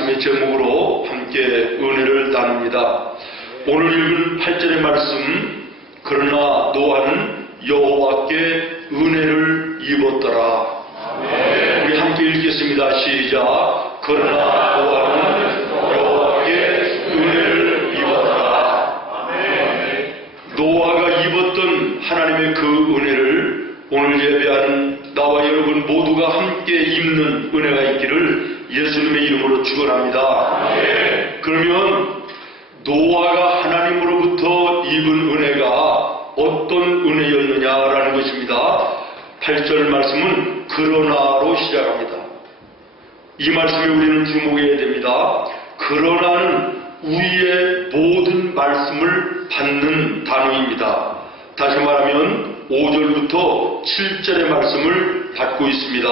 말씀의 제목으로 함께 은혜를 나눕니다. 오늘 읽은 8절의 말씀, 그러나 노아는 여호와께 은혜를 입었더라. 아멘. 우리 함께 읽겠습니다. 시작. 그러나 노아는 여호와께 은혜를 입었더라. 아멘. 노아가 입었던 하나님의 그 은혜를 오늘 예배하는 나와 여러분 모두가 함께 입는 은혜가 있기를 예수님의 이름으로 축원합니다. 그러면 노아가 하나님으로부터 입은 은혜가 어떤 은혜였느냐라는 것입니다. 8절 말씀은 그러나로 시작합니다. 이 말씀에 우리는 주목해야 됩니다. 그러나는 우리의 모든 말씀을 받는 단어입니다. 다시 말하면 5절부터 7절의 말씀을 받고 있습니다.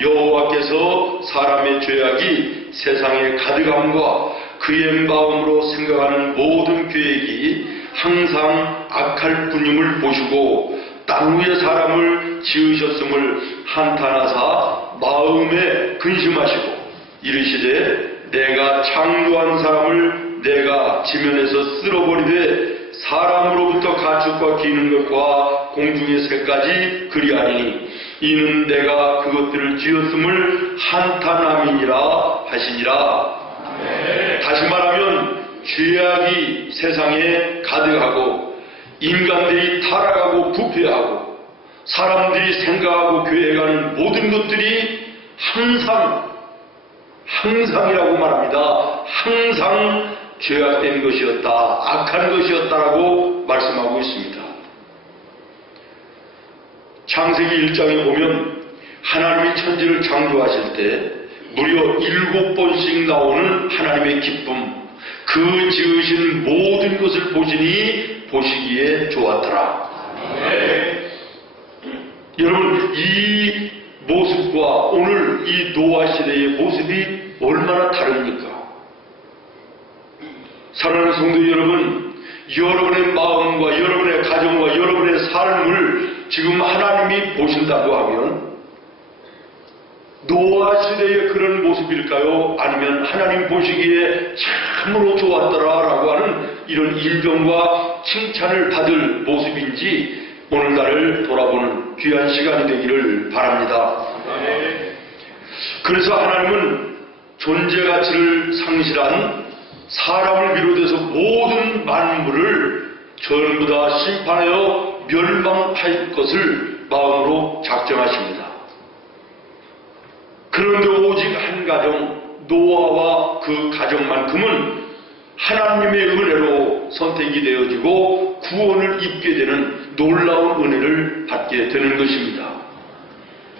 여호와께서 사람의 죄악이 세상에 가득함과 그의 마음으로 생각하는 모든 계획이 항상 악할 뿐임을 보시고 땅 위에 사람을 지으셨음을 한탄하사 마음에 근심하시고 이르시되 내가 창조한 사람을 내가 지면에서 쓸어버리되 사람으로부터 가축과 기는 것과 공중의 새까지 그리하리니 이는 내가 그것들을 지었음을 한탄함이니라 하시니라. 다시 말하면 죄악이 세상에 가득하고 인간들이 타락하고 부패하고 사람들이 생각하고 계획하는 모든 것들이 항상이라고 말합니다. 항상 죄악된 것이었다, 악한 것이었다라고 말씀하고 있습니다. 창세기 1장에 보면 하나님이 천지를 창조하실 때 무려 7번씩 나오는 하나님의 기쁨, 그 지으신 모든 것을 보시니 보시기에 좋았더라. 여러분, 이 모습과 오늘 이 노아 시대의 모습이 얼마나 다릅니까? 사랑하는 성도 여러분, 여러분의 마음과 여러분의 가정과 여러분의 삶을 지금 하나님이 보신다고 하면 노아 시대의 그런 모습일까요? 아니면 하나님 보시기에 참으로 좋았더라라고 하는 이런 인정과 칭찬을 받을 모습인지 오늘날을 돌아보는 귀한 시간이 되기를 바랍니다. 그래서 하나님은 존재 가치를 상실한 사람을 비롯해서 모든 만물을 전부 다 심판하여 멸망할 것을 마음으로 작정하십니다. 그런데 오직 한 가정, 노아와 그 가정만큼은 하나님의 은혜로 선택이 되어지고 구원을 입게 되는 놀라운 은혜를 받게 되는 것입니다.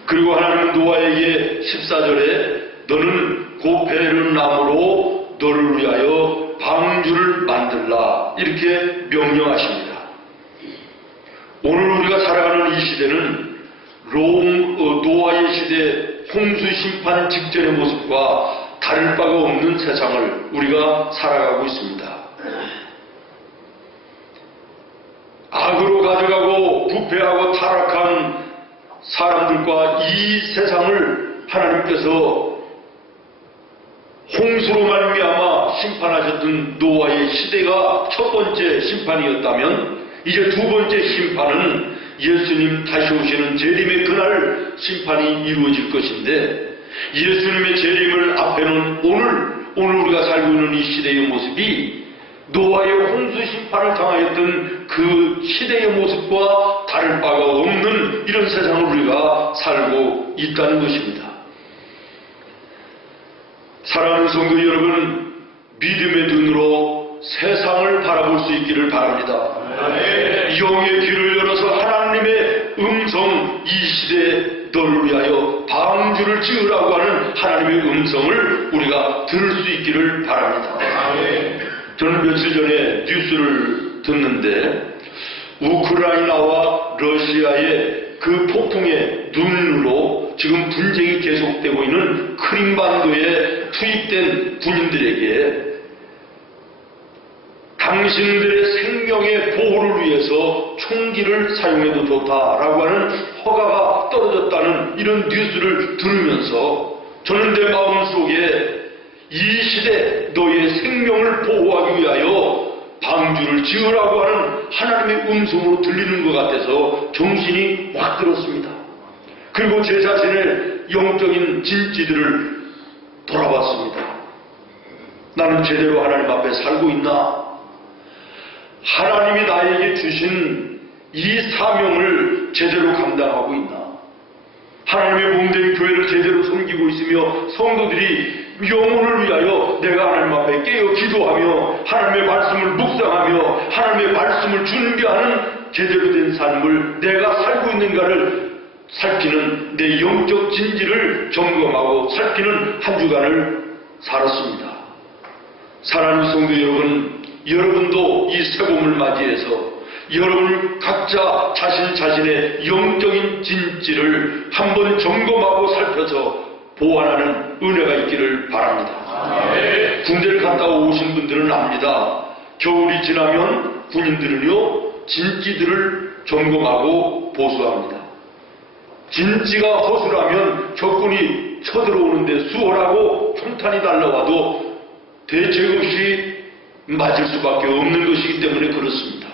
그리고 하나님은 노아에게 14절에 너는 고페르 나무로 너를 위하여 방주를 만들라 이렇게 명령하십니다. 오늘 우리가 살아가는 이 시대는 노아의 시대 홍수 심판 직전의 모습과 다를 바가 없는 세상을 우리가 살아가고 있습니다. 악으로 가져가고 부패하고 타락한 사람들과 이 세상을 하나님께서 홍수로 말미암아 심판하셨던 노아의 시대가 첫 번째 심판이었다면 이제 두 번째 심판은 예수님 다시 오시는 재림의 그날 심판이 이루어질 것인데 예수님의 재림을 앞에 놓은 오늘 우리가 살고 있는 이 시대의 모습이 노아의 홍수 심판을 당하였던 그 시대의 모습과 다를 바가 없는 이런 세상을 우리가 살고 있다는 것입니다. 사랑하는 성도 여러분, 믿음의 눈으로 세상을 바라볼 수 있기를 바랍니다. 영의 귀를 열어서 하나님의 음성, 이 시대에 너를 위하여 방주를 지으라고 하는 하나님의 음성을 우리가 들을 수 있기를 바랍니다. 저는 며칠 전에 뉴스를 듣는데 우크라이나와 러시아의 그 폭풍의 눈으로 지금 분쟁이 계속되고 있는 크림반도에 투입된 군인들에게 당신들의 생명의 보호를 위해서 총기를 사용해도 좋다라고 하는 허가가 떨어졌다는 이런 뉴스를 들으면서 저는 내 마음속에 이 시대 너의 생명을 보호하기 위하여 방주를 지으라고 하는 하나님의 음성으로 들리는 것 같아서 정신이 확 들었습니다. 그리고 제 자신의 영적인 진지들을 돌아봤습니다. 나는 제대로 하나님 앞에 살고 있나? 하나님이 나에게 주신 이 사명을 제대로 감당하고 있나? 하나님의 몸된 교회를 제대로 섬기고 있으며 성도들이 영혼을 위하여 내가 하나님 앞에 깨어 기도하며 하나님의 말씀을 묵상하며 하나님의 말씀을 준비하는 제대로 된 삶을 내가 살고 있는가를 살피는 내 영적 진지를 점검하고 살피는 한 주간을 살았습니다. 사랑하는 성도 여러분, 여러분도 이 새봄을 맞이해서 여러분 각자 자신의 영적인 진지를 한번 점검하고 살펴서 보완하는 은혜가 있기를 바랍니다. 군대를 갔다 오신 분들은 압니다. 겨울이 지나면 군인들은요 진지들을 점검하고 보수합니다. 진지가 허술하면 적군이 쳐들어오는데 수월하고 총탄이 날라와도 대책 없이 맞을 수밖에 없는 것이기 때문에 그렇습니다.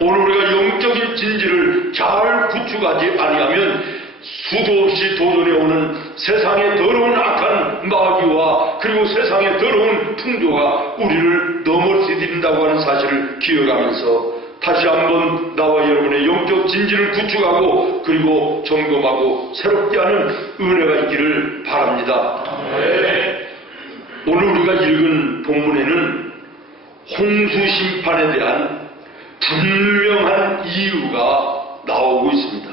오늘 우리가 영적인 진지를 잘 구축하지 아니하면 수도 없이 도전해오는 세상의 더러운 악한 마귀와 그리고 세상의 더러운 풍조가 우리를 넘어뜨린다고 하는 사실을 기억하면서 다시 한번 나와 여러분의 영적 진지를 구축하고 그리고 점검하고 새롭게 하는 은혜가 있기를 바랍니다. 오늘 우리가 읽은 본문에는 홍수 심판에 대한 분명한 이유가 나오고 있습니다.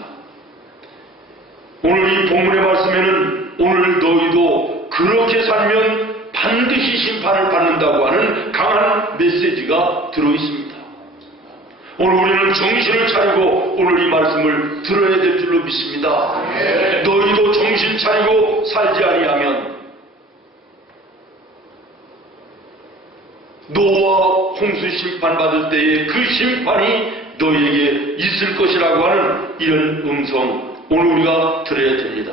오늘 이 본문의 말씀에는 오늘 너희도 그렇게 살면 반드시 심판을 받는다고 하는 강한 메시지가 들어있습니다. 오늘 우리는 정신을 차리고 오늘 이 말씀을 들어야 될 줄로 믿습니다. 너희도 정신 차리고 살지 아니하면 노아 홍수 심판받을 때에 그 심판이 너희에게 있을 것이라고 하는 이런 음성 오늘 우리가 들어야 됩니다.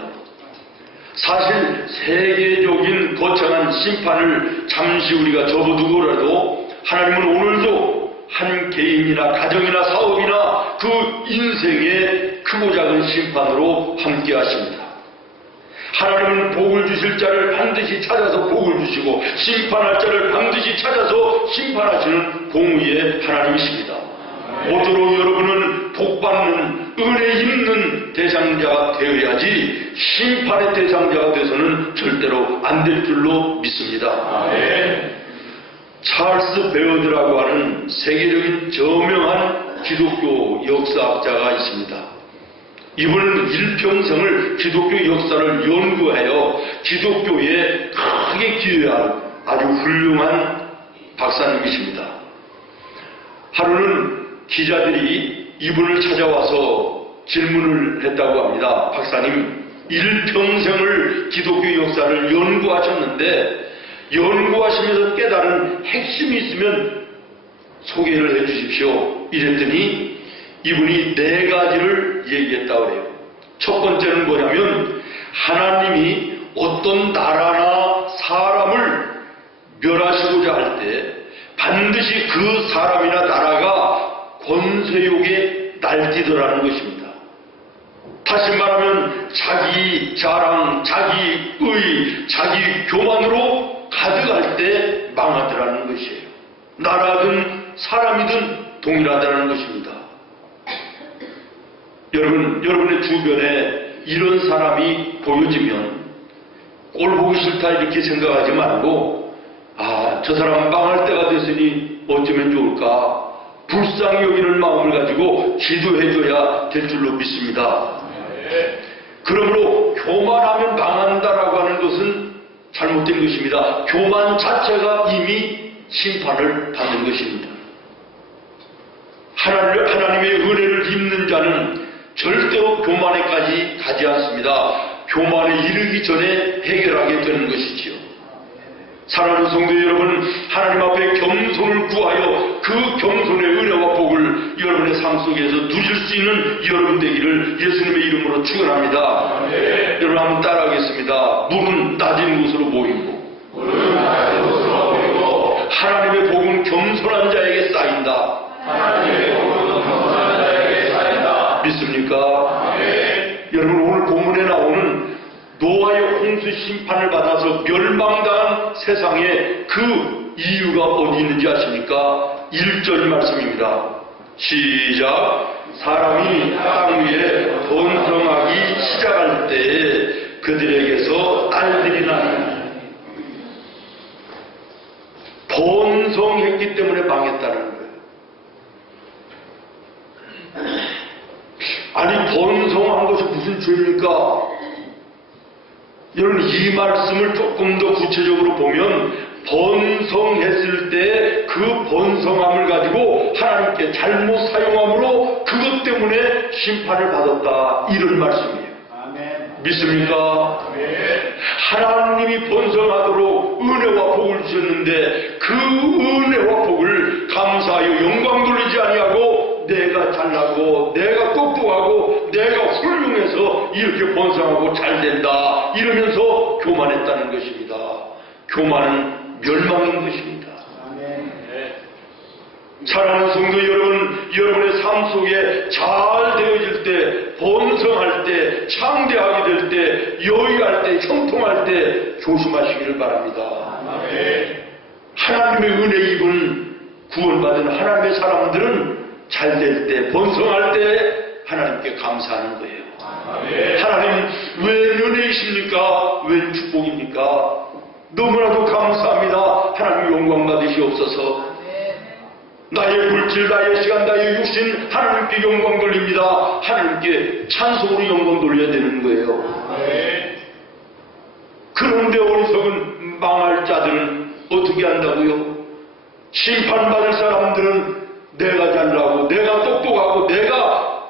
사실 세계적인 거창한 심판을 잠시 우리가 접어두고라도 하나님은 오늘도 한 개인이나 가정이나 사업이나 그 인생의 크고 작은 심판으로 함께 하십니다. 하나님은 복을 주실 자를 반드시 찾아서 복을 주시고 심판할 자를 반드시 찾아서 심판하시는 공의의 하나님이십니다. 모쪼록 여러분은 복받는 은혜 있는 대상자가 되어야지 심판의 대상자가 돼서는 절대로 안 될 줄로 믿습니다. 찰스 베어드라고 하는 세계적인 저명한 기독교 역사학자가 있습니다. 이분은 일평생을 기독교 역사를 연구하여 기독교에 크게 기여한 아주 훌륭한 박사님이십니다. 하루는 기자들이 이분을 찾아와서 질문을 했다고 합니다. 박사님, 일평생을 기독교 역사를 연구하셨는데 연구하시면서 깨달은 핵심이 있으면 소개를 해 주십시오. 이랬더니 이분이 4가지를 얘기했다고 해요. 첫 번째는 뭐냐면 하나님이 어떤 나라나 사람을 멸하시고자 할 때 반드시 그 사람이나 나라가 권세욕에 날뛰더라는 것입니다. 다시 말하면 자기 자랑, 자기 의, 자기 교만으로 가득할 때 망하더라는 것이에요. 나라든 사람이든 동일하다는 것입니다. 여러분의 주변에 이런 사람이 보여지면 꼴 보기 싫다 이렇게 생각하지 말고 저 사람 망할 때가 됐으니 어쩌면 좋을까 불쌍히 여기는 마음을 가지고 기도해줘야 될 줄로 믿습니다. 그러므로 교만하면 망한다라고 하는 것은 잘못된 것입니다. 교만 자체가 이미 심판을 받는 것입니다. 하나님의 은혜를 입는 자는 절대로 교만에까지 가지 않습니다. 교만에 이르기 전에 해결하게 되는 것이지요. 사랑하는 성도 여러분, 하나님 앞에 겸손을 구하여 그 겸손의 은혜와 복을 여러분의 삶 속에서 누릴 수 있는 여러분 되기를 예수님의 이름으로 축원합니다. 여러분 한번 따라하겠습니다. 물은 낮은 곳으로 모이고 하나님의 복은 겸손한 자에게 쌓인다. 믿습니까? 여러분, 오늘 본문에 나오는 노아의 홍수 심판을 받아서 멸망당한 세상에 그 이유가 어디 있는지 아십니까? 1절 말씀입니다. 시작. 사람이 땅 위에 번성하기 시작할 때에 그들에게서 딸들이 나니. 번성했기 때문에 망했다는 거예요. 아니, 번성한 것이 무슨 죄입니까? 여러분, 이 말씀을 조금 더 구체적으로 보면 번성했을 때 그 번성함을 가지고 하나님께 잘못 사용함으로 그것 때문에 심판을 받았다, 이런 말씀이에요. 믿습니까? 하나님이 번성하도록 은혜와 복을 주셨는데 그 은혜와 복을 감사하여 영광 돌리지 아니하고 내가 잘나고 내가 똑똑하고 내가 훌륭해서 이렇게 번성하고 잘된다 이러면서 교만했다는 것입니다. 교만은 멸망인 것입니다. 사랑하는 성도 여러분, 여러분의 삶 속에 잘 되어질 때, 번성할 때, 창대하게 될 때, 여유할 때, 형통할 때 조심하시기를 바랍니다. 하나님의 은혜 입은 구원받은 하나님의 사람들은 잘 될 때, 번성할 때 하나님께 감사하는 거예요. 하나님, 왜 은혜이십니까? 왜 축복입니까? 너무나도 감사합니다. 하나님 영광 받으시옵소서. 나의 물질, 나의 시간, 나의 육신 하나님께 영광 돌립니다. 하나님께 찬송으로 영광 돌려야 되는 거예요. 그런데 어리석은 망할 자들은 어떻게 한다고요? 심판받을 사람들은 내가 잘나고 내가 똑똑하고 내가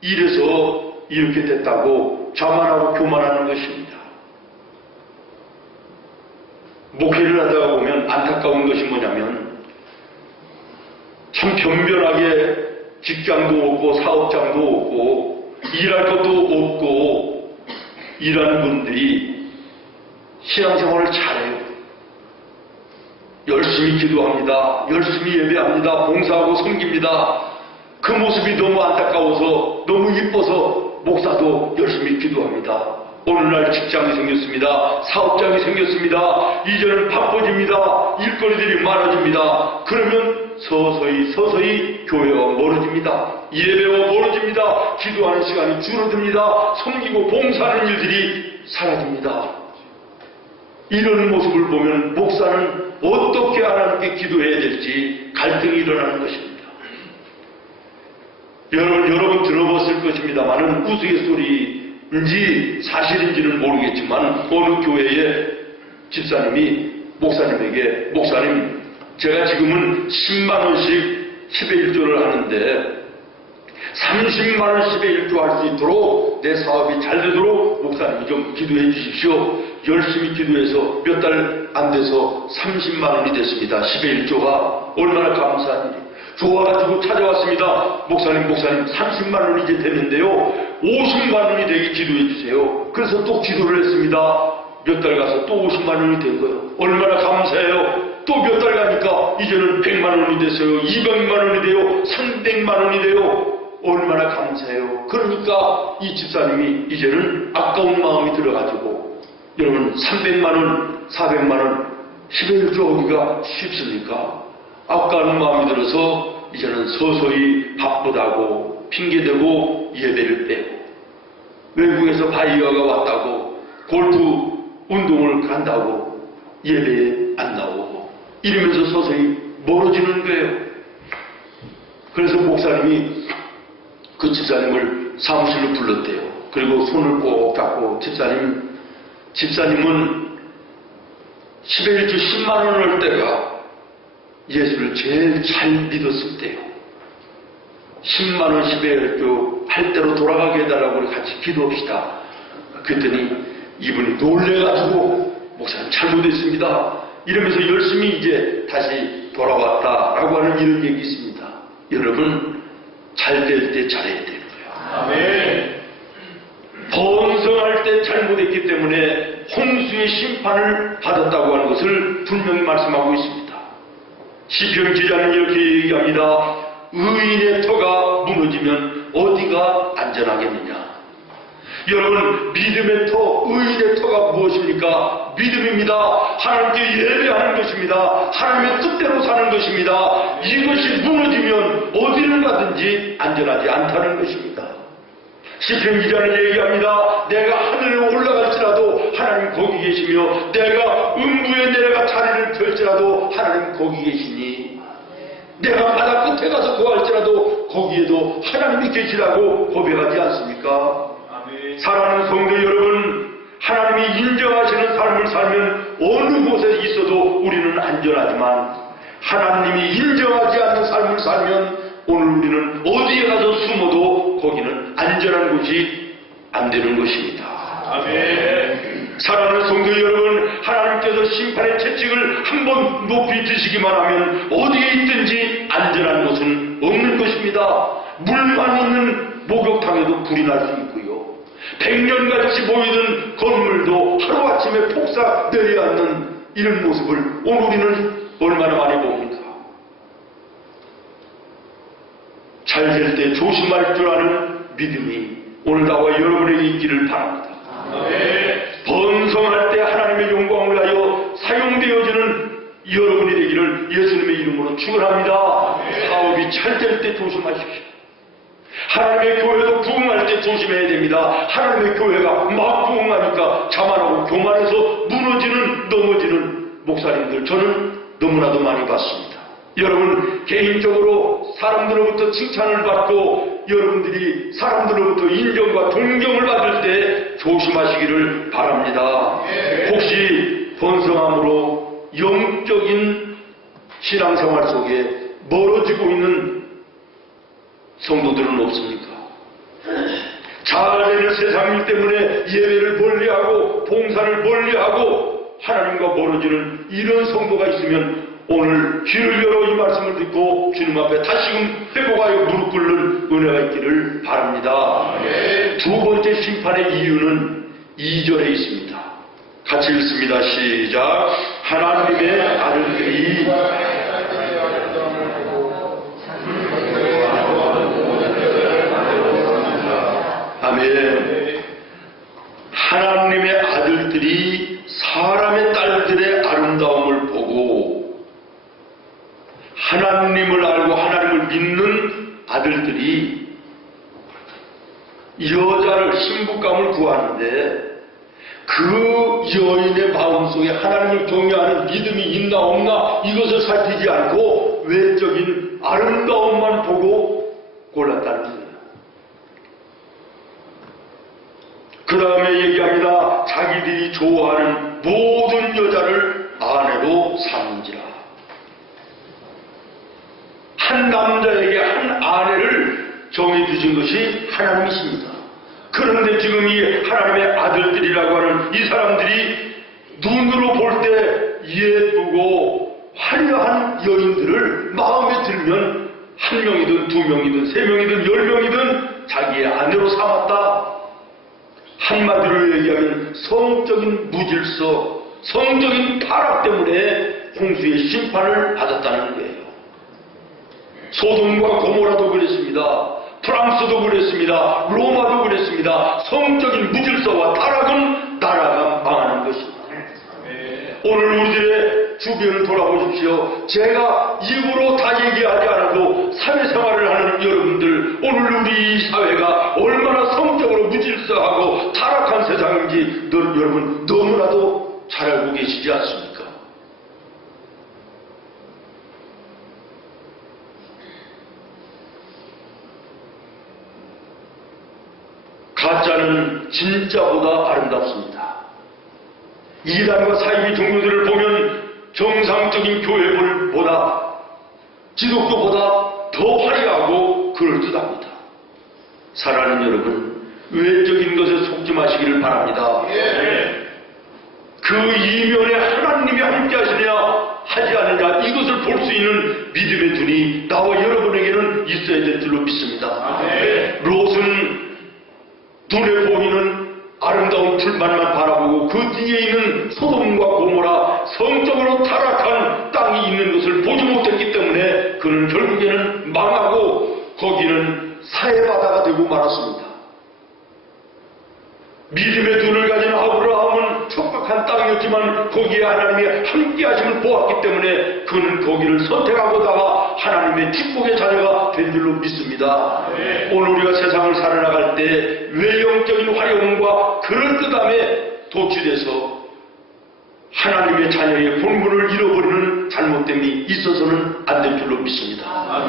이래서 이렇게 됐다고 자만하고 교만하는 것입니다. 목회를 하다가 보면 안타까운 것이 뭐냐면 참 변변하게 직장도 없고 사업장도 없고 일할 것도 없고 일하는 분들이 신앙생활을 잘해요. 열심히 기도합니다. 열심히 예배합니다. 봉사하고 섬깁니다. 그 모습이 너무 안타까워서 너무 이뻐서 목사도 열심히 기도합니다. 오늘날 직장이 생겼습니다. 사업장이 생겼습니다. 이제는 바빠집니다. 일거리들이 많아집니다. 그러면 서서히 교회와 멀어집니다. 예배와 멀어집니다. 기도하는 시간이 줄어듭니다. 섬기고 봉사하는 일들이 사라집니다. 이런 모습을 보면 목사는 어떻게 하나님께 기도해야 될지 갈등이 일어나는 것입니다. 여러분 들어봤을 것입니다만은 우스갯소리인지 사실인지는 모르겠지만 어느 교회의 집사님이 목사님에게 목사님, 제가 지금은 10만원씩 10의 1조를 하는데 30만원 10의 1조 할 수 있도록 내 사업이 잘 되도록 목사님이 좀 기도해 주십시오. 열심히 기도해서 몇 달 안 돼서 30만원이 됐습니다. 10의 1조가 얼마나 감사한 일이에요. 좋아가지고 찾아왔습니다. 목사님 30만원이 이제 됐는데요. 50만원이 되게 기도해 주세요. 그래서 또 기도를 했습니다. 몇 달 가서 또 50만원이 된 거예요. 얼마나 감사해요. 또 몇 달 가니까 이제는 100만원이 됐어요. 200만원이 돼요. 300만원이 돼요. 얼마나 감사해요. 그러니까 이 집사님이 이제는 아까운 마음이 들어가지고 여러분 300만원, 400만원 10의 1조 하기가 쉽습니까? 아까운 마음이 들어서 이제는 서서히 바쁘다고 핑계대고 예배를 빼고 외국에서 바이어가 왔다고 골프 운동을 간다고 예배에 안 나오고 이러면서 서서히 멀어지는 거예요. 그래서 목사님이 그 집사님을 사무실로 불렀대요. 그리고 손을 꼭 잡고 집사님은 10의 1조 10만원을 할 때가 예수를 제일 잘 믿었을 때요. 10만원 10의 1조 할 때로 돌아가게 해달라고 우리 같이 기도합시다. 그랬더니 이분이 놀래가지고 목사님 잘못했습니다. 이러면서 열심히 이제 다시 돌아왔다라고 하는 이런 얘기 있습니다. 여러분 잘 될 때 잘해야 되는 거예요. 아멘. 번성할 때 잘못했기 때문에 홍수의 심판을 받았다고 하는 것을 분명히 말씀하고 있습니다. 시편 기자는 이렇게 얘기합니다. 의인의 터가 무너지면 어디가 안전하겠느냐. 여러분, 믿음의 터, 의인의 터가 무엇입니까? 믿음입니다. 하나님께 예배하는 것입니다. 하나님의 뜻대로 사는 것입니다. 이것이 무너지면 어디를 가든지 안전하지 않다는 것입니다. 시편 기자는 얘기합니다. 내가 하늘에 올라갈지라도 하나님 거기 계시며 내가 음부에 내려가 자리를 펼지라도 하나님 거기 계시니 내가 바다 끝에 가서 구할지라도 거기에도 하나님이 계시라고 고백하지 않습니까? 사랑하는 성도 여러분, 하나님이 인정하시는 삶을 살면 어느 곳에 있어도 우리는 안전하지만 하나님이 인정하지 않는 삶을 살면 오늘 우리는 어디에 가서 숨어도 거기는 안전한 곳이 안 되는 것입니다. 아멘. 사랑하는 성도 여러분, 하나님께서 심판의 채찍을 한번 높이 드시기만 하면 어디에 있든지 안전한 곳은 없는 것입니다. 물만 있는 목욕탕에도 불이 날 수 있고요. 100년같이 보이던 건물도 하루아침에 폭삭 내려앉는 이런 모습을 오늘 우리는 얼마나 많이 봅니까? 잘 될 때 조심할 줄 아는 믿음이 오늘 나와 여러분에게 있기를 바랍니다. 번성할 때 하나님의 영광을 위하여 사용되어지는 여러분이 되기를 예수님의 이름으로 축원합니다. 사업이 잘 될 때 조심하십시오. 하나님의 교회도 부흥할 때 조심해야 됩니다. 하나님의 교회가 막 부흥하니까 자만하고 교만해서 무너지는 넘어지는 목사님들 저는 너무나도 많이 봤습니다. 여러분, 개인적으로 사람들로부터 칭찬을 받고 여러분들이 사람들로부터 인정과 존경을 받을 때 조심하시기를 바랍니다. 혹시 번성함으로 영적인 신앙생활 속에 멀어지고 있는 성도들은 없습니까? 잘 되는 세상일 때문에 예배를 멀리하고 봉사를 멀리하고 하나님과 멀어지는 이런 성도가 있으면 오늘 귀를 열어 이 말씀을 듣고 주님 앞에 다시금 회복하여 무릎 꿇는 은혜가 있기를 바랍니다. 두 번째 심판의 이유는 2절에 있습니다. 같이 읽습니다. 시작. 하나님의 아들들이 아멘. 하나님의 아들들이 사람의 딸들의 아름다움을 보고 하나님을 알고 하나님을 믿는 아들들이 여자를 신부감을 구하는데 그 여인의 마음속에 하나님을 경외하는 믿음이 있나 없나 이것을 살피지 않고 외적인 아름다움만 보고 골랐다는 거예요. 그 다음에 얘기합니다. 자기들이 좋아하는 모든 여자를 아내로 삼는지라. 한 남자에게 한 아내를 정해주신 것이 하나님이십니다. 그런데 지금 이 하나님의 아들들이라고 하는 이 사람들이 눈으로 볼 때 예쁘고 화려한 여인들을 마음에 들면 한 명이든 두 명이든 세 명이든 10명이든 자기의 아내로 삼았다. 한마디로 얘기하면 성적인 무질서, 성적인 타락 때문에 홍수의 심판을 받았다는 거예요. 소돔과 고모라도 그랬습니다. 프랑스도 그랬습니다. 로마도 그랬습니다. 성적인 무질서와 타락은 나라가 망하는 것입니다. 오늘 우리들의 주변을 돌아보십시오. 제가 입으로 다 얘기하지 않아도 사회생활을 하는 여러분들, 오늘 우리 사회가 얼마나 성적으로 무질서하고 타락한 세상인지 여러분 너무나도 잘 알고 계시지 않습니까? 가짜는 진짜보다 아름답습니다. 이단과 사이비 종교들을 보면 정상적인 교회보다 기독교보다 더 화려하고 그럴듯합니다. 사랑하는 여러분, 외적인 것에 속지 마시기를 바랍니다. 그 이면에 하나님이 함께 하시느냐 하지 않느냐 이것을 볼 수 있는 믿음의 눈이 나와 여러분에게는 있어야 될 줄로 믿습니다. 롯은 눈에 보이는 아름다운 풀만만 바라보고 그 뒤에 있는 소돔과 고모라 성적으로 타락한 땅이 있는 것을 보지 못했기 사해바다가 되고 말았습니다. 믿음의 눈을 가진 아브라함은 척박한 땅이었지만 거기에 하나님의 함께 하심을 보았기 때문에 그는 거기를 선택하고다가 하나님의 축복의 자녀가 된 줄로 믿습니다. 오늘 우리가 세상을 살아나갈 때 외형적인 화려함과 그럴듯함에 도취돼서 하나님의 자녀의 본분을 잃어버리는 잘못됨이 있어서는 안 될 줄로 믿습니다.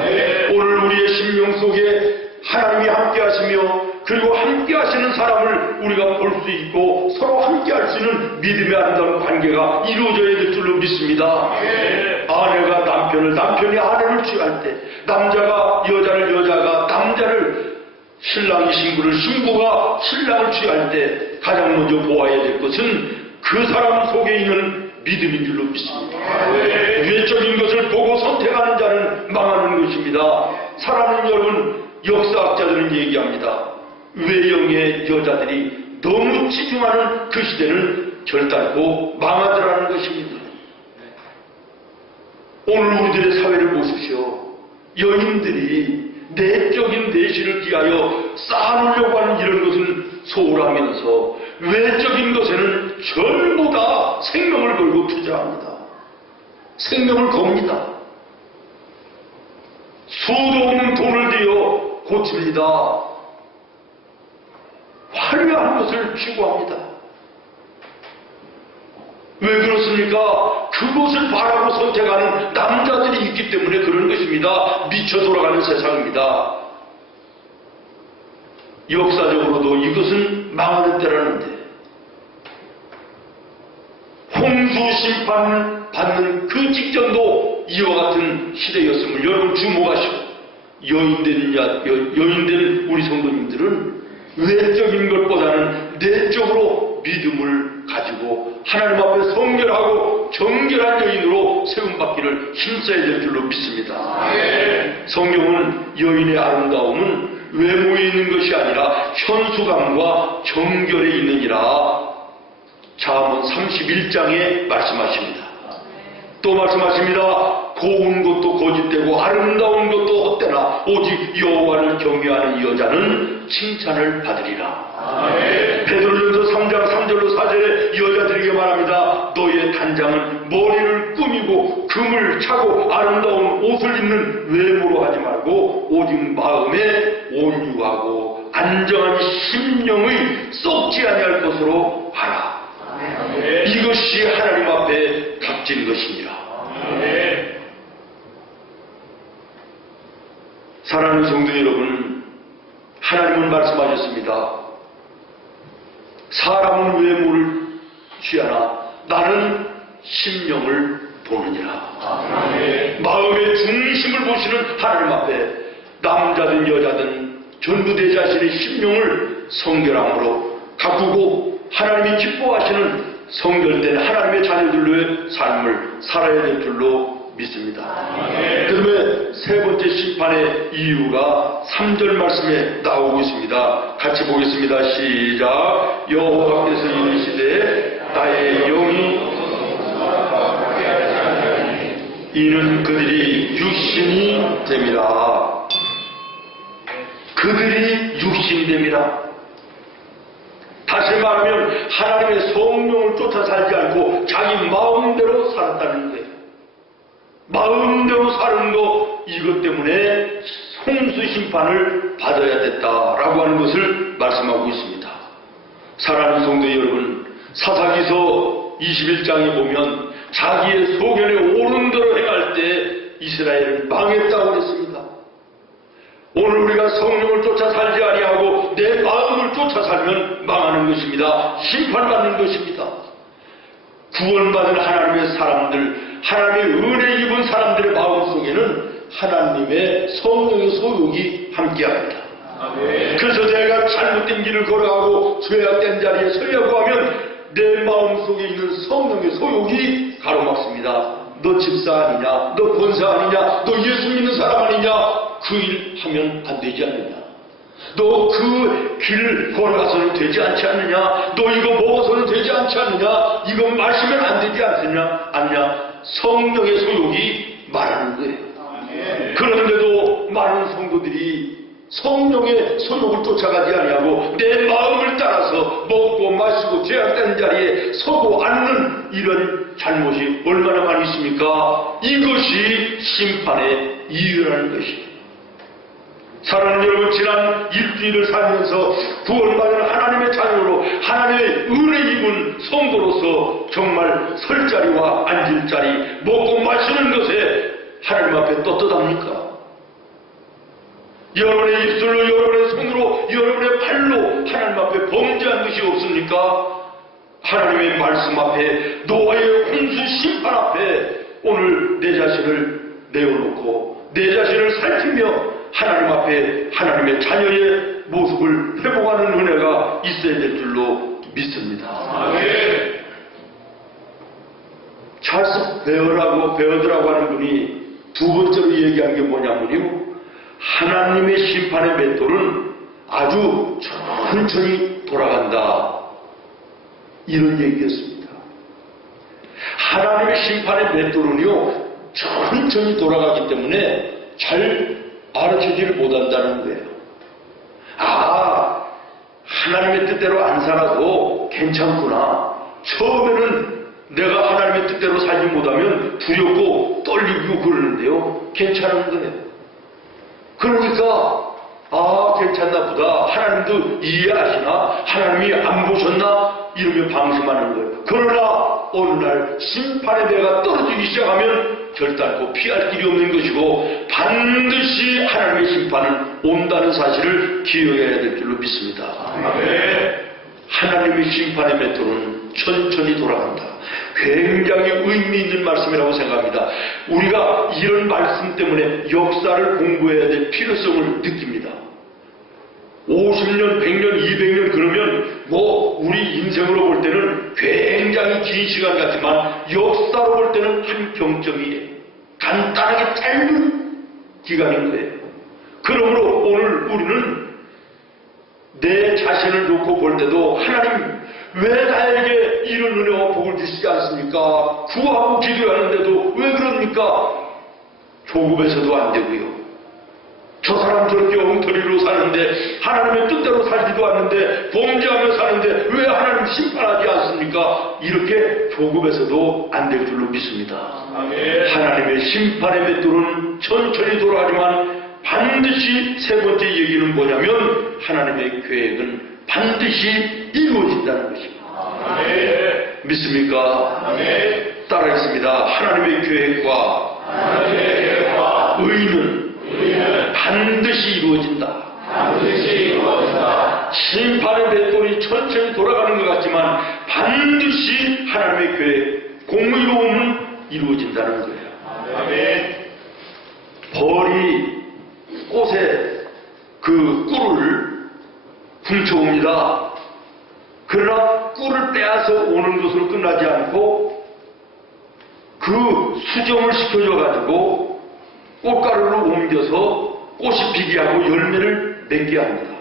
오늘 우리의 심령 속에 하나님이 함께 하시며 그리고 함께 하시는 사람을 우리가 볼 수 있고 서로 함께 할 수 있는 믿음의 아름다운 관계가 이루어져야 될 줄로 믿습니다. 아내가 남편을, 남편이 아내를 취할 때, 남자가 여자를, 여자가 남자를, 신랑이 신부를, 신부가 신랑을 취할 때 가장 먼저 보아야 될 것은 그 사람 속에 있는 믿음인 줄로 믿습니다. 외적인 것을 보고 선택하는 자는 망하는 것입니다. 사랑하는 여러분, 역사학자들은 얘기합니다. 외형의 여자들이 너무 치중하는 그 시대는 결단코 망하더라는 것입니다. 오늘 우리들의 사회를 보십시오. 여인들이 내적인 내실을 위하여 쌓아놓으려고 하는 이런 것은 소홀하면서 외적인 것에는 전부 다 생명을 걸고 투자합니다. 생명을 겁니다. 수도 없는 돈을 들여 고칩니다. 화려한 것을 추구합니다. 왜 그렇습니까? 그것을 바라고 선택하는 남자들이 있기 때문에 그런 것입니다. 미쳐 돌아가는 세상입니다. 역사적으로도 이것은 망하는 때라는데 홍수 심판 받는 그 직전도 이와 같은 시대였음을 여러분 주목하시고 여인된 우리 성도님들은 외적인 것보다는 내적으로 믿음을 가지고 하나님 앞에 성결하고 정결한 여인으로 세움받기를 힘써야 될 줄로 믿습니다. 성경은 여인의 아름다움은 외모에 있는 것이 아니라 현수감과 정결에 있느니라 잠언 31장에 말씀하십니다. 또 말씀하십니다. 고운 것도 거짓되고 아름다운 것도 헛되나 오직 여호와를 경외하는 여자는 칭찬을 받으리라. 베드로전서 3장 3절로 4절에 여자들에게 말합니다. 너의 단장은 머리를 꾸미고 금을 차고 아름다운 옷을 입는 외모로 하지 말고 오직 마음에 온유하고 안정한 심령의 썩지 아니할 것으로 하라. 이것이 하나님 앞에 값진 것이니라. 사랑하는 성도 여러분, 하나님은 말씀하셨습니다. 사람은 외모를 취하나 나는 심령을 보느니라. 마음의 중심을 보시는 하나님 앞에 남자든 여자든 전부 내 자신의 심령을 성결함으로 가꾸고 하나님이 기뻐하시는 성결된 하나님의 자녀들로의 삶을 살아야 될 줄로 믿습니다. 그다음에 세 번째 심판의 이유가 3절 말씀에 나오고 있습니다. 같이 보겠습니다. 시작. 여호와께서 이르시되 나의 영이 이는 그들이 육신이 됨이라. 그들이 육신됨이라. 다시 말하면 하나님의 성령을 쫓아 살지 않고 자기 마음대로 살았다는 거예요. 마음대로 사는 거 이것 때문에 홍수 심판을 받아야 됐다라고 하는 것을 말씀하고 있습니다. 사랑하는 성도 여러분, 사사기서 21장에 보면 자기의 소견에 옳은 대로 행할 때 이스라엘은 망했다고 그랬습니다. 오늘 우리가 성령을 쫓아 살지 아니하고 내 마음을 쫓아 살면 망하는 것입니다. 심판받는 것입니다. 구원받은 하나님의 사람들, 하나님의 은혜 입은 사람들의 마음속에는 하나님의 성령의 소욕이 함께합니다. 그래서 내가 잘못된 길을 걸어가고 죄악된 자리에 서려고 하면 내 마음속에 있는 성령의 소욕이 가로막습니다. 너 집사 아니냐? 너 권사 아니냐? 너 예수 믿는 사람 아니냐? 그 일 하면 안 되지 않느냐? 너 그 길 걸어가서는 되지 않지 않느냐? 너 이거 먹어서는 되지 않지 않느냐? 이거 마시면 안 되지 않냐? 성령의 소욕이 말하는 거예요. 그런데도 많은 성도들이 성령의 소욕을 쫓아가지 아니하고 내 마음을 따라서 먹고 마시고 죄악된 자리에 서고 앉는 이런 잘못이 얼마나 많이 있습니까? 이것이 심판의 이유라는 것입니다. 사랑하는 여러분, 지난 일주일을 살면서 구원받은 하나님의 자녀로 하나님의 은혜 입은 성도로서 정말 설 자리와 앉을 자리, 먹고 마시는 것에 하나님 앞에 떳떳합니까? 여러분의 입술로, 여러분의 손으로, 여러분의 팔로 하나님 앞에 범죄한 것이 없습니까? 하나님의 말씀 앞에, 노아의 홍수 심판 앞에 오늘 내 자신을 내어놓고 내 자신을 살피며 하나님 앞에 하나님의 자녀의 모습을 회복하는 은혜가 있어야 될 줄로 믿습니다. 아멘. 찰스 베어드라고 하는 분이 두 번째로 얘기한 게 뭐냐면요, 하나님의 심판의 맷돌은 아주 천천히 돌아간다, 이런 얘기였습니다. 하나님의 심판의 맷돌은요 천천히 돌아가기 때문에 잘 알아채지를 못한다는 거예요. 아, 하나님의 뜻대로 안 살아도 괜찮구나. 처음에는 내가 하나님의 뜻대로 살지 못하면 두렵고 떨리고 그러는데요, 괜찮은 거예요. 그러니까 아, 괜찮나 보다, 하나님도 이해하시나, 하나님이 안 보셨나, 이러며 방심하는 거예요. 그러나 어느 날 심판의 배가 떨어지기 시작하면 결단코 피할 길이 없는 것이고 반드시 하나님의 심판은 온다는 사실을 기억해야 될 줄로 믿습니다. 아멘. 하나님의 심판의 맷돌은 천천히 돌아간다. 굉장히 의미 있는 말씀이라고 생각합니다. 우리가 이런 말씀 때문에 역사를 공부해야 될 필요성을 느낍니다. 50년, 100년, 200년 그러면 뭐 우리 인생으로 볼 때는 굉장히 긴 시간 같지만 역사로 볼 때는 한 경점이에요. 간단하게 짧은 기간인 거예요. 그러므로 오늘 우리는 내 자신을 놓고 볼 때도 하나님 왜 나에게 이런 은혜와 복을 주시지 않습니까? 구하고 기도하는데도 왜 그럽니까? 조급해서도 안 되고요. 저 사람 저렇게 엉터리로 사는데 하나님의 뜻대로 살지도 않는데 범죄하며 사는데 왜 하나님 심판하지 않습니까? 이렇게 조급해서도 안 될 줄로 믿습니다. 아멘. 하나님의 심판의 맷돌은 천천히 돌아가지만 반드시 세 번째 얘기는 뭐냐면 하나님의 계획은 반드시 이루어진다는 것입니다. 아멘. 믿습니까? 아멘. 따라하겠습니다. 하나님의 계획과 의는 반드시 이루어진다. 반드시 이루어진다. 심판의 맷돌이 천천히 돌아가는 것 같지만 반드시 하나님의 계획, 공의로움은 이루어진다는 거예요. 아멘. 벌이 꽃에 그 꿀을 훔쳐옵니다. 그러나 꿀을 빼앗아 오는 것으로 끝나지 않고 그 수정을 시켜줘가지고 꽃가루를 옮겨서 꽃이 피게 하고 열매를 맺게 합니다.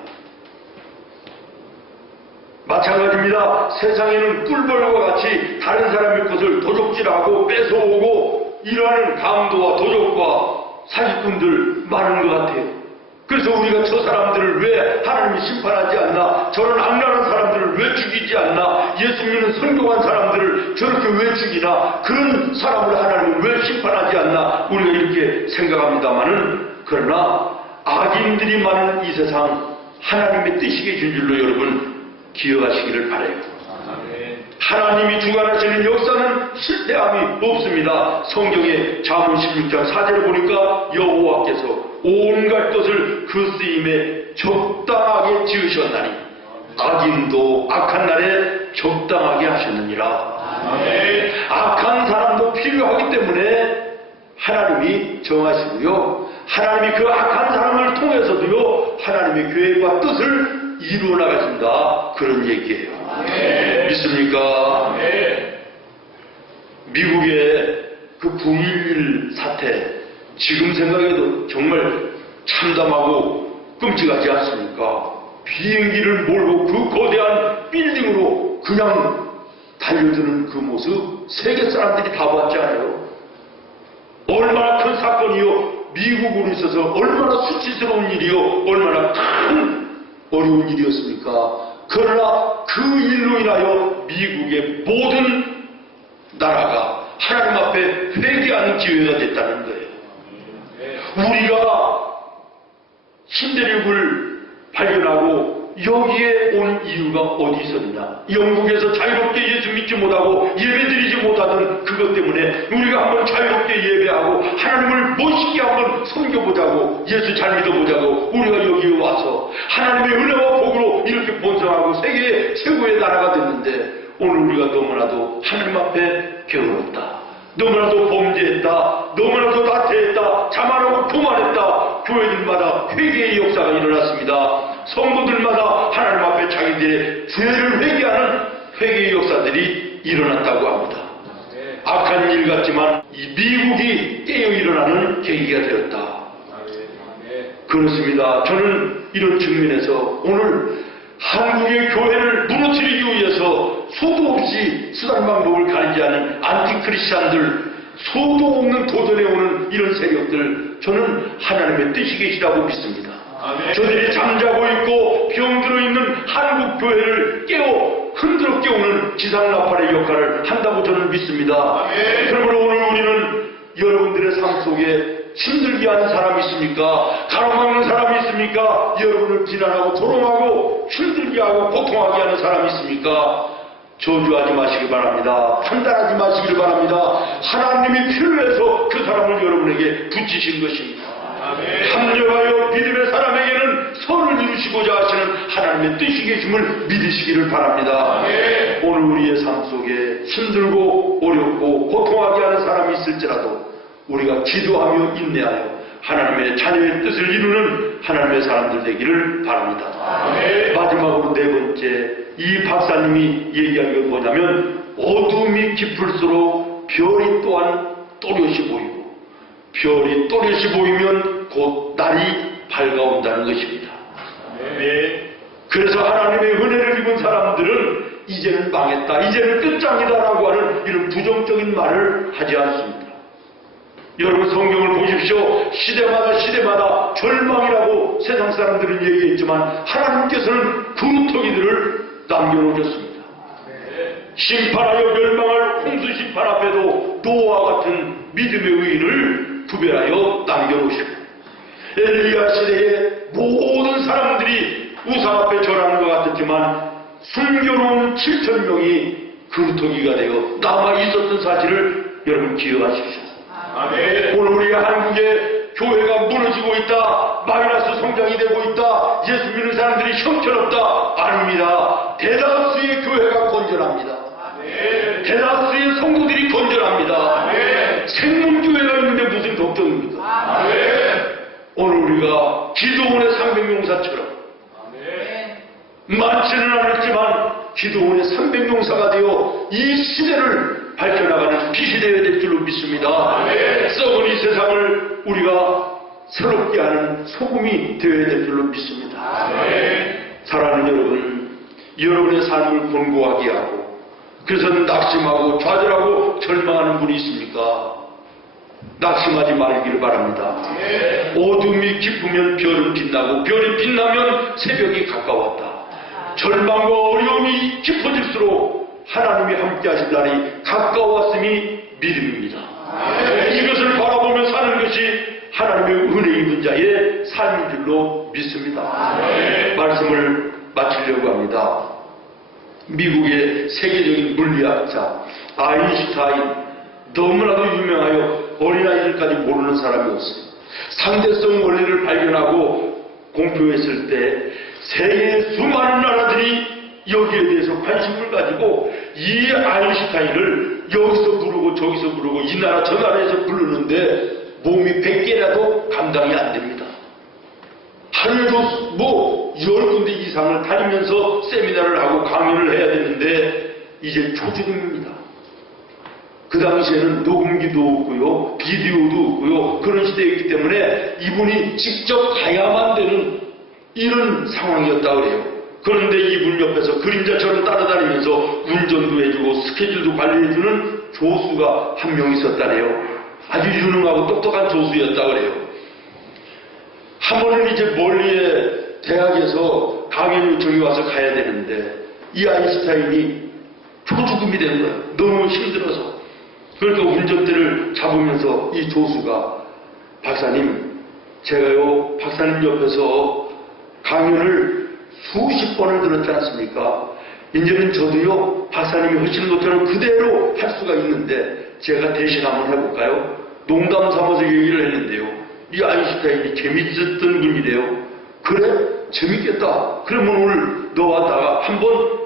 마찬가지입니다. 세상에는 꿀벌과 같이 다른 사람의 것을 도적질하고 뺏어오고 이러한 강도와 도적과 사기꾼들 많은 것 같아요. 그래서 우리가 저 사람들을 왜 하나님이 심판하지 않나, 저런 악랄한 사람들을 왜 죽이지 않나, 예수 믿는 선교한 사람들을 저렇게 왜 죽이나, 그런 사람을 하나님은 왜 심판하지 않나, 우리가 이렇게 생각합니다마는, 그러나 악인들이 많은 이 세상 하나님의 뜻이 계신 줄로 여러분 기억하시기를 바라요. 하나님이 주관하시는 역사는 실패함이 없습니다. 성경의 잠언 16장 4절을 보니까 여호와께서 온갖 것을 그 쓰임에 적당하게 지으셨나니 악인도 악한 날에 적당하게 하셨느니라. 아멘. 악한 사람도 필요하기 때문에 하나님이 정하시고요, 하나님이 그 악한 사람을 통해서도요 하나님의 계획과 뜻을 이루어 나가신다, 그런 얘기예요. 아멘. 믿습니까? 아멘. 미국의 그 9.11 사태, 지금 생각해도 정말 참담하고 끔찍하지 않습니까? 비행기를 몰고 그 거대한 빌딩으로 그냥 달려드는 그 모습 세계 사람들이 다 봤잖아요. 얼마나 큰 사건이요. 미국으로 있어서 얼마나 수치스러운 일이요, 얼마나 큰 어려운 일이었습니까? 그러나 그 일로 인하여 미국의 모든 나라가 하나님 앞에 회개하는 기회가 됐다는 거예요. 우리가 신대륙을 발견하고 여기에 온 이유가 어디 있었느냐? 영국에서 자유롭게 예수 믿지 못하고 예배드리지 못하던 그것 때문에 우리가 한번 자유롭게 예배하고 하나님을 멋있게 한번 섬겨보자고, 예수 잘 믿어보자고 우리가 여기에 와서 하나님의 은혜와 복으로 이렇게 번성하고 세계의 최고의 나라가 됐는데, 오늘 우리가 너무나도 하나님 앞에 게을렀다, 너무나도 범죄했다, 너무나도 나태했다, 자만하고 교만했다. 교회들마다 회개의 역사가 일어났습니다. 성도들마다 하나님 앞에 자기들의 죄를 회개하는 회개의 역사들이 일어났다고 합니다. 악한 일 같지만 이 미국이 깨어 일어나는 계기가 되었다. 그렇습니다. 저는 이런 측면에서 오늘 한국의 교회를 무너뜨리기 위해서 수도 없이 수단 방법을 가리지 않은 안티크리스찬들, 소도 없는 도전해오는 이런 세력들, 저는 하나님의 뜻이 계시다고 믿습니다. 저들이 잠자고 있고 병들어 있는 한국 교회를 흔들어 깨우는 지상나팔의 역할을 한다고 저는 믿습니다. 그러므로 오늘 우리는 여러분들의 삶 속에 힘들게 하는 사람이 있습니까? 가로막는 사람이 있습니까? 여러분을 비난하고 조롱하고 힘들게 하고 고통하게 하는 사람이 있습니까? 저주하지 마시기 바랍니다. 판단하지 마시길 바랍니다. 하나님이 필요해서 그 사람을 여러분에게 붙이신 것입니다. 합력하여 믿음의 사람에게는 선을 이루시고자 하시는 하나님의 뜻이 계심을 믿으시기를 바랍니다. 오늘 우리의 삶 속에 힘들고 어렵고 고통하게 하는 사람이 있을지라도 우리가 기도하며 인내하여 하나님의 자녀의 뜻을 이루는 하나님의 사람들 되기를 바랍니다. 마지막으로 네 번째, 이 박사님이 얘기한 건 뭐냐면, 어둠이 깊을수록 별이 또한 또렷이 보이고, 별이 또렷이 보이면 곧 날이 밝아온다는 것입니다. 그래서 하나님의 은혜를 입은 사람들은 이제는 망했다, 이제는 끝장이다라고 하는 이런 부정적인 말을 하지 않습니다. 여러분 성경을 보십시오. 시대마다 절망이라고 세상 사람들은 얘기했지만 하나님께서는 그루터기들을 남겨놓으셨습니다. 심판하여 멸망할 홍수 심판 앞에도 노아와 같은 믿음의 의인을 구별하여 남겨놓으시고, 엘리야 시대의 모든 사람들이 우상 앞에 절하는 것 같았지만 숨겨놓은 7,000명이 그루터기가 되어 남아 있었던 사실을 여러분 기억하십시오. 오늘 우리가 한국의 교회가 무너지고 있다, 마이너스 성장이 되고 있다, 예수 믿는 사람들이 형편없다, 아닙니다. 대다수의 교회가 건전합니다. 대다수의 성도들이 건전합니다. 생명교회가 있는데 무슨 걱정입니까? 오늘 우리가 기도원의 300용사처럼 많지는 않았지만 기도원의 300용사가 되어 이 시대를 밝혀나가는 빛이 되어야 될 줄로 믿습니다. 썩은 이 세상을 우리가 새롭게 하는 소금이 되어야 될 줄로 믿습니다. 사랑하는 여러분, 여러분의 삶을 곤고하게 하고 그래서 낙심하고 좌절하고 절망하는 분이 있습니까? 낙심하지 말기를 바랍니다. 어둠이 깊으면 별은 빛나고 별이 빛나면 새벽이 가까웠다. 절망과 어려움이 깊어질수록 하나님이 함께 하신 날이 가까웠음이 믿음입니다. 이것을 바라보며 사는 것이 하나님의 은혜 입은 자의 삶인 줄로 믿습니다. 말씀을 마치려고 합니다. 미국의 세계적인 물리학자 아인슈타인, 너무나도 유명하여 어린아이들까지 모르는 사람이 없어요. 상대성 원리를 발견하고 공표했을 때 세계의 수많은 나라들이 여기에 대해서 관심을 가지고 이 아인슈타인을 여기서 부르고 저기서 부르고 이 나라 저 나라에서 부르는데 몸이 100개라도 감당이 안 됩니다. 하루에도 뭐 10군데 이상을 다니면서 세미나를 하고 강연을 해야 되는데 이제 초주름입니다. 그 당시에는 녹음기도 없고요, 비디오도 없고요, 그런 시대였기 때문에 이분이 직접 가야만 되는 이런 상황이었다 그래요. 그런데 이분 옆에서 그림자처럼 따라다니면서 운전도 해주고 스케줄도 관리해주는 조수가 한 명 있었다네요. 아주 유능하고 똑똑한 조수였다 그래요. 한 번은 이제 멀리에 대학에서 강연 요청이 와서 가야 되는데 이 아인슈타인이 초죽음이 된 거예요. 너무 힘들어서. 그러니까 운전대를 잡으면서 이 조수가 박사님, 제가요 박사님 옆에서 강연을 수십 번을 들었지 않습니까? 이제는 저도요 박사님이 하시는 것처럼 그대로 할 수가 있는데 제가 대신 한번 해볼까요? 농담 삼아서 얘기를 했는데요. 이 아인슈타인이 재밌었던 분이래요. 그래? 재밌겠다. 그러면 오늘 너와 한번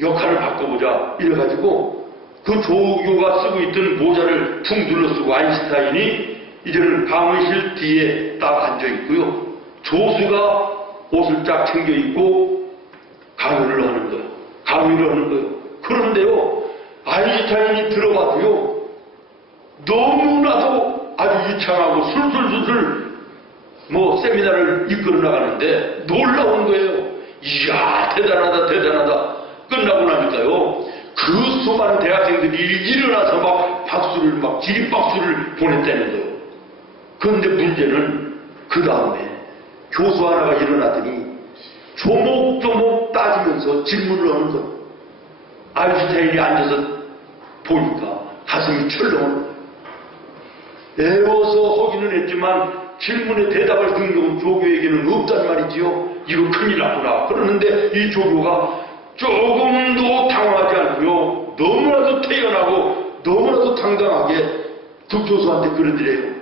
역할을 바꿔보자. 이래가지고 그 조교가 쓰고 있던 모자를 툭 눌러쓰고 아인슈타인이 이제는 강의실 뒤에 딱 앉아있고요. 조수가 옷을 쫙 챙겨 입고 강의를 하는 거예요. 강의를 하는 거예요. 그런데요, 아인슈타인이 들어가도요, 너무나도 아주 유창하고 술술술술 세미나를 이끌어 나가는데 놀라운 거예요. 이야, 대단하다, 대단하다. 끝나고 나니까요, 그 수많은 대학생들이 일어나서 막 기립박수를 보냈다는 거예요. 그런데 문제는 그 다음에 교수 하나가 일어나더니 조목조목 따지면서 질문을 하는 거예요. 아인슈타인이 앉아서 보니까 가슴이 철렁하는 거예요. 애워서 하기는 했지만 질문에 대답을 듣는 경우 조교에게는 없단 말이지요. 이거 큰일 났구나. 그러는데 이 조교가 조금도 당황하지 않고요. 너무나도 태연하고 너무나도 당당하게 그 교수한테 그러더래요.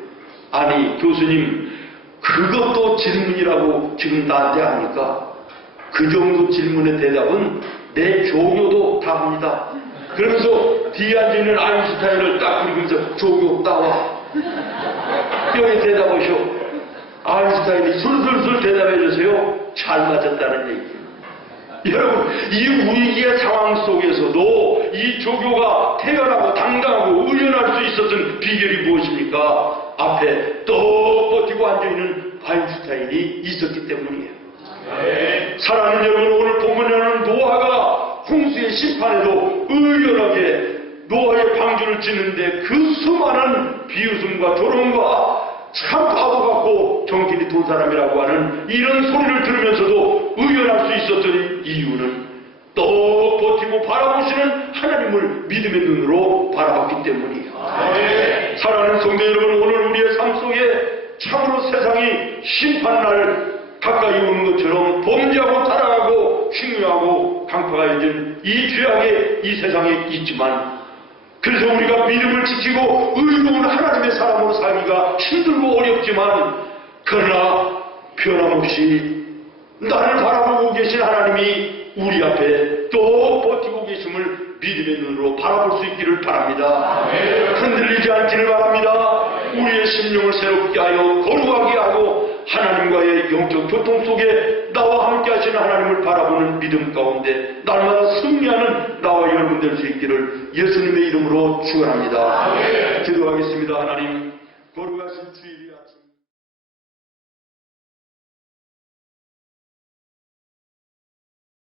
아니 교수님, 그것도 질문이라고 지금 나한테 합니까? 그 정도 질문의 대답은 내 조교도 다 합니다. 그러면서 뒤에 앉아있는 아인슈타인을 딱 그리면서 조교 따와. 여기 대답하시오. 아인슈타인이 술술술 대답해주세요. 잘 맞았다는 얘기예요. 여러분, 이 위기의 상황 속에서도 이 조교가 태연하고 당당하고 의연할 수 있었던 비결이 무엇입니까? 앞에 또 버티고 앉아있는 아인슈타인이 있었기 때문이에요. 네. 사랑하는 여러분, 오늘 본문에는 노아가 홍수의 심판에도 의연하게 노아의 방주를 짓는데 그 수많은 비웃음과 조롱과 참 바보 같고 정신이 돈 사람이라고 하는 이런 소리를 들으면서도 의연할 수 있었던 이유는 또 버티고 바라보시는 하나님을 믿음의 눈으로 바라봤기 때문이에요. 네. 사랑하는 성도 여러분, 오늘 우리의 삶 속에 참으로 세상이 심판날 가까이 오는 것처럼 범죄하고 타락하고 흉흉하고 강파가 있는 이 죄악의 이 세상에 있지만, 그래서 우리가 믿음을 지키고 의로운 하나님의 사람으로 살기가 힘들고 어렵지만, 그러나 변함없이 나를 바라보고 계신 하나님이 우리 앞에 또 버티고 계심을 믿음의 눈으로 바라볼 수 있기를 바랍니다. 흔들리지 않기를 바랍니다. 우리의 심령을 새롭게 하여 거룩하게 하고 하나님과의 영적 교통 속에 나와 함께 하시는 하나님을 바라보는 믿음 가운데 날마다 승리하는 나와 여러분 될 수 있기를 예수님의 이름으로 축원합니다. 기도하겠습니다. 하나님, 거룩하신 주일이 아침